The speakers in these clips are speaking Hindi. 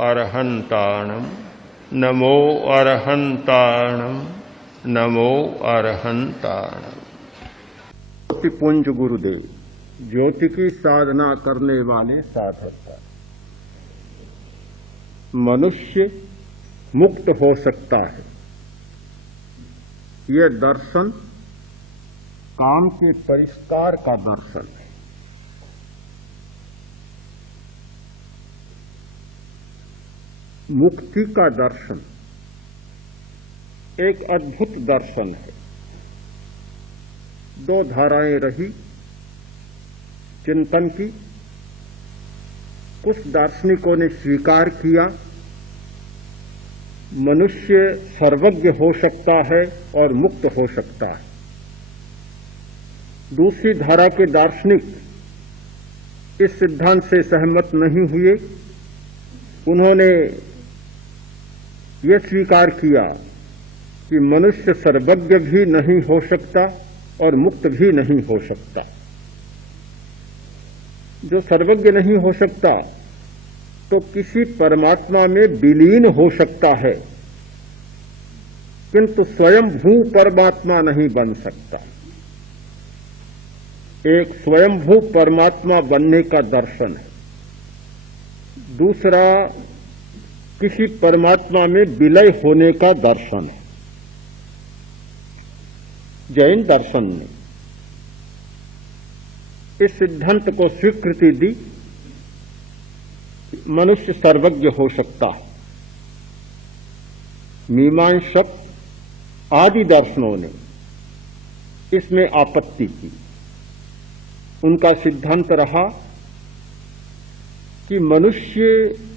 अरहंताणम नमो अरहंताणम नमो अरहंताणम। ज्योतिपुंज गुरुदेव, ज्योति की साधना करने वाले साधक। मनुष्य मुक्त हो सकता है, यह दर्शन काम के परिष्कार का दर्शन है। मुक्ति का दर्शन एक अद्भुत दर्शन है। दो धाराएं रही चिंतन की। कुछ दार्शनिकों ने स्वीकार किया मनुष्य सर्वज्ञ हो सकता है और मुक्त हो सकता है। दूसरी धारा के दार्शनिक इस सिद्धांत से सहमत नहीं हुए। उन्होंने यह स्वीकार किया कि मनुष्य सर्वज्ञ भी नहीं हो सकता और मुक्त भी नहीं हो सकता। जो सर्वज्ञ नहीं हो सकता तो किसी परमात्मा में विलीन हो सकता है, किंतु स्वयंभू परमात्मा नहीं बन सकता। एक स्वयंभू परमात्मा बनने का दर्शन है। दूसरा किसी परमात्मा में विलय होने का दर्शन है। जैन दर्शन ने इस सिद्धांत को स्वीकृति दी, मनुष्य सर्वज्ञ हो सकता है। मीमांसक आदि दर्शनों ने इसमें आपत्ति की। उनका सिद्धांत रहा कि मनुष्य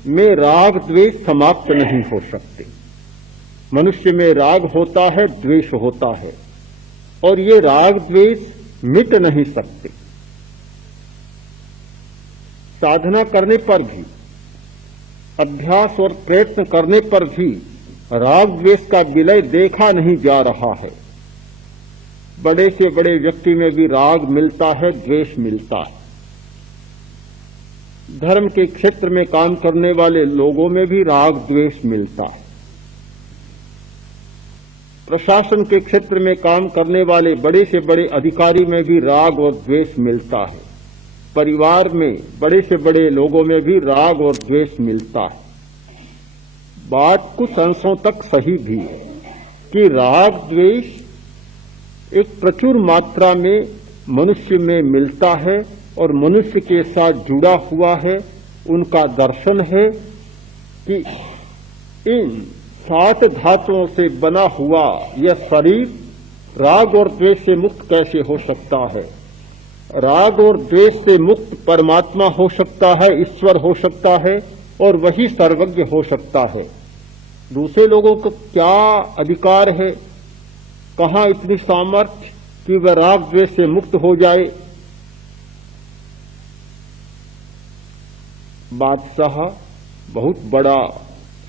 में राग द्वेष समाप्त नहीं हो सकते। मनुष्य में राग होता है, द्वेष होता है, और ये राग द्वेष मिट नहीं सकते। साधना करने पर भी, अभ्यास और प्रयत्न करने पर भी राग द्वेष का विलय देखा नहीं जा रहा है। बड़े से बड़े व्यक्ति में भी राग मिलता है, द्वेष मिलता है। धर्म के क्षेत्र में काम करने वाले लोगों में भी राग द्वेष मिलता है। प्रशासन के क्षेत्र में काम करने वाले बड़े से बड़े अधिकारी में भी राग और द्वेष मिलता है। परिवार में बड़े से बड़े लोगों में भी राग और द्वेष मिलता है। बात कुछ अंशों तक सही भी है कि राग द्वेष एक प्रचुर मात्रा में मनुष्य में मिलता है और मनुष्य के साथ जुड़ा हुआ है। उनका दर्शन है कि इन 7 धातुओं से बना हुआ यह शरीर राग और द्वेष से मुक्त कैसे हो सकता है। राग और द्वेष से मुक्त परमात्मा हो सकता है, ईश्वर हो सकता है, और वही सर्वज्ञ हो सकता है। दूसरे लोगों को क्या अधिकार है, कहां इतनी सामर्थ्य कि वह राग द्वेष से मुक्त हो जाए। बादशाह बहुत बड़ा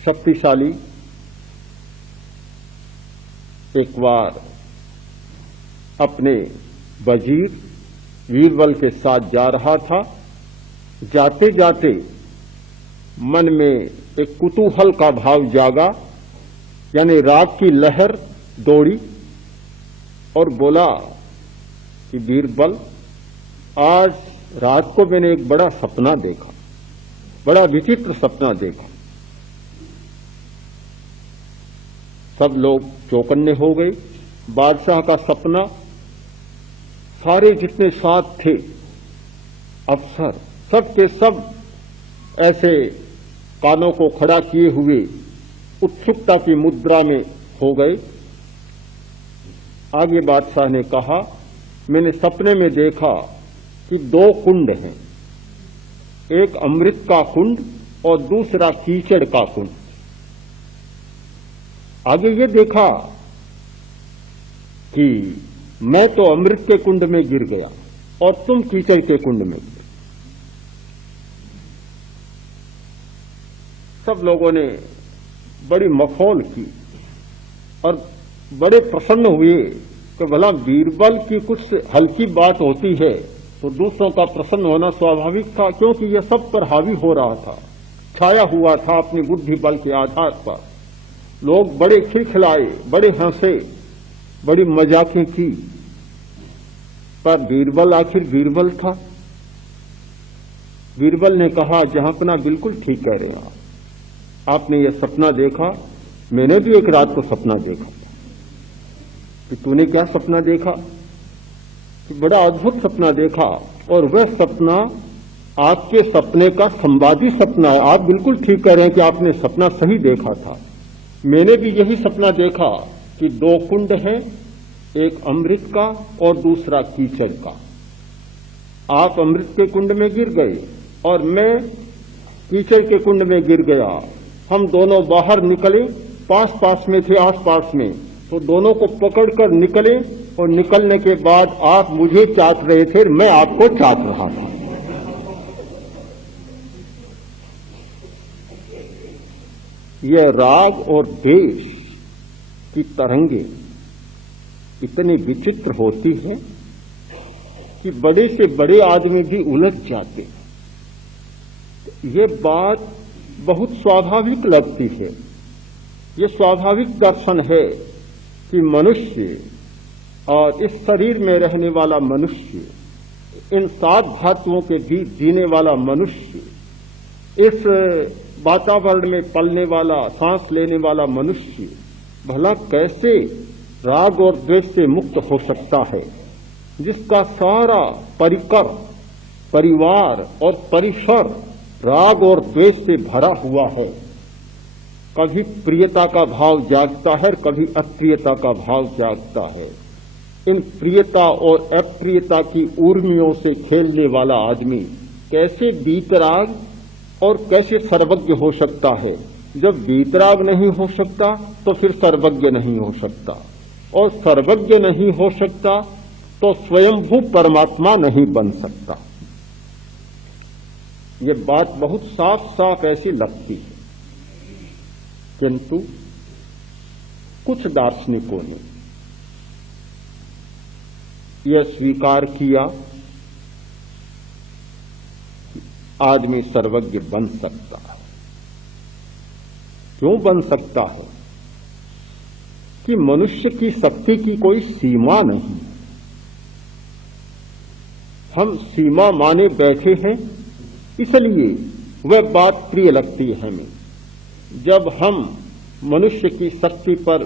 शक्तिशाली एक बार अपने वजीर वीरबल के साथ जा रहा था। जाते जाते मन में एक कुतूहल का भाव जागा, यानी राग की लहर दौड़ी और बोला कि वीरबल, आज रात को मैंने एक बड़ा सपना देखा, बड़ा विचित्र सपना देखा। सब लोग चौकन्ने हो गए। बादशाह का सपना, सारे जितने साथ थे अफसर, सब के सब ऐसे कानों को खड़ा किए हुए उत्सुकता की मुद्रा में हो गए। आगे बादशाह ने कहा, मैंने सपने में देखा कि 2 कुंड हैं, एक अमृत का कुंड और दूसरा कीचड़ का कुंड। आगे ये देखा कि मैं तो अमृत के कुंड में गिर गया और तुम कीचड़ के कुंड में गिर। सब लोगों ने बड़ी मखौल की और बड़े प्रसन्न हुए कि भला बीरबल की कुछ हल्की बात होती है तो दूसरों का प्रसन्न होना स्वाभाविक था, क्योंकि यह सब पर हावी हो रहा था। छाया हुआ था अपनी बुद्धि बल के आधार पर। लोग बड़े खिलखिलाए, बड़े हंसे, बड़ी मजाकें की, पर बीरबल आखिर बीरबल था। बीरबल ने कहा, जहांपना बिल्कुल ठीक कह रहे हैं आपने ये सपना देखा, मैंने भी एक रात को सपना देखा था। कि तूने क्या सपना देखा? कि बड़ा अद्भुत सपना देखा, और वह सपना आपके सपने का संवादी सपना है। आप बिल्कुल ठीक कह रहे हैं कि आपने सपना सही देखा था। मैंने भी यही सपना देखा कि दो कुंड हैं, एक अमृत का और दूसरा कीचड़ का। आप अमृत के कुंड में गिर गए और मैं कीचड़ के कुंड में गिर गया। हम दोनों बाहर निकले, पास पास में थे, आस पास में, तो दोनों को पकड़कर निकले, और निकलने के बाद आप मुझे चाट रहे थे, मैं आपको चाट रहा था। यह राग और द्वेष की तरंगे इतनी विचित्र होती है कि बड़े से बड़े आदमी भी उलझ जाते हैं। ये बात बहुत स्वाभाविक लगती है। ये स्वाभाविक दर्शन है कि मनुष्य और इस शरीर में रहने वाला मनुष्य, इन 7 धातुओं के बीच जीने वाला मनुष्य, इस वातावरण में पलने वाला, सांस लेने वाला मनुष्य भला कैसे राग और द्वेष से मुक्त हो सकता है, जिसका सारा परिकर, परिवार और परिसर राग और द्वेष से भरा हुआ है। कभी प्रियता का भाव जागता है, कभी अप्रियता का भाव जागता है। इन प्रियता और अप्रियता की ऊर्मियों से खेलने वाला आदमी कैसे वीतराग और कैसे सर्वज्ञ हो सकता है? जब वीतराग नहीं हो सकता तो फिर सर्वज्ञ नहीं हो सकता, और सर्वज्ञ नहीं हो सकता तो स्वयंभू परमात्मा नहीं बन सकता। ये बात बहुत साफ साफ ऐसी लगती है, किंतु कुछ दार्शनिकों ने यह स्वीकार किया कि आदमी सर्वज्ञ बन सकता है। क्यों बन सकता है? कि मनुष्य की शक्ति की कोई सीमा नहीं। हम सीमा माने बैठे हैं, इसलिए वह बात प्रिय लगती है हमें। जब हम मनुष्य की शक्ति पर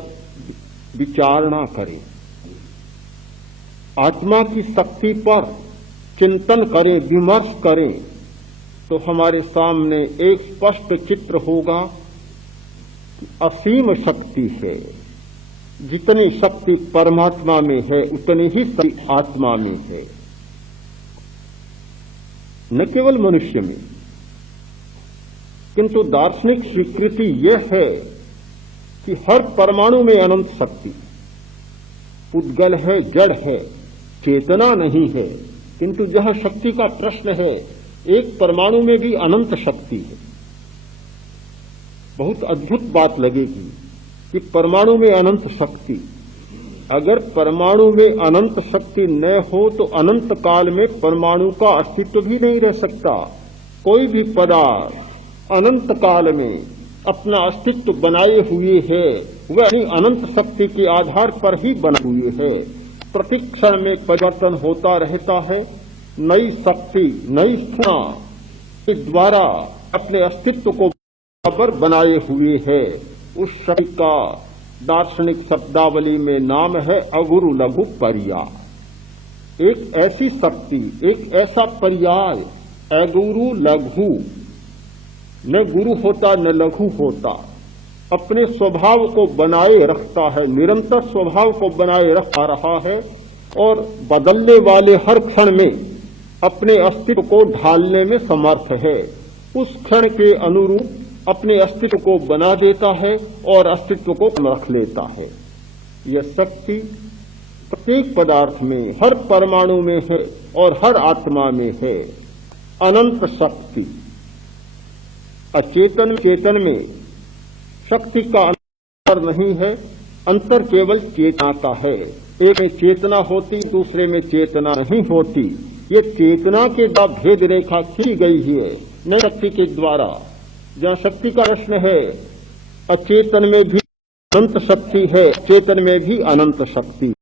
विचारणा करें, आत्मा की शक्ति पर चिंतन करें, विमर्श करें, तो हमारे सामने एक स्पष्ट चित्र होगा कि असीम शक्ति है। जितनी शक्ति परमात्मा में है, उतनी ही शक्ति आत्मा में है। न केवल मनुष्य में, किंतु दार्शनिक स्वीकृति यह है कि हर परमाणु में अनंत शक्ति, उद्गल है, जड़ है, चेतना नहीं है। किंतु जहां शक्ति का प्रश्न है, एक परमाणु में भी अनंत शक्ति है। बहुत अद्भुत बात लगेगी कि परमाणु में अनंत शक्ति। अगर परमाणु में अनंत शक्ति न हो तो अनंत काल में परमाणु का अस्तित्व भी नहीं रह सकता। कोई भी पदार्थ अनंत काल में अपना अस्तित्व बनाए हुए है, वह अनंत शक्ति के आधार पर ही बने हुए है। प्रतिक्षण में परिवर्तन होता रहता है। नई शक्ति, नई स्फूर्णा के द्वारा अपने अस्तित्व को बराबर बनाए हुए है। उस शक्ति का दार्शनिक शब्दावली में नाम है अगुरु लघु पर्याय। एक ऐसी शक्ति, एक ऐसा पर्याय, अगुरु लघु, न गुरु होता न लघु होता, अपने स्वभाव को बनाए रखता है, निरंतर स्वभाव को बनाए रखा रहा है, और बदलने वाले हर क्षण में अपने अस्तित्व को ढालने में समर्थ है। उस क्षण के अनुरूप अपने अस्तित्व को बना देता है और अस्तित्व को रख लेता है। यह शक्ति प्रत्येक पदार्थ में, हर परमाणु में है और हर आत्मा में है। अनंत शक्ति। अचेतन चेतन में शक्ति का अंतर नहीं है, अंतर केवल चेतना का है। एक में चेतना होती, दूसरे में चेतना नहीं होती। ये चेतना के द्वारा भेद रेखा खींची गई है, नई शक्ति के द्वारा। जहाँ शक्ति का प्रश्न है, अचेतन में भी अनंत शक्ति है, चेतन में भी अनंत शक्ति।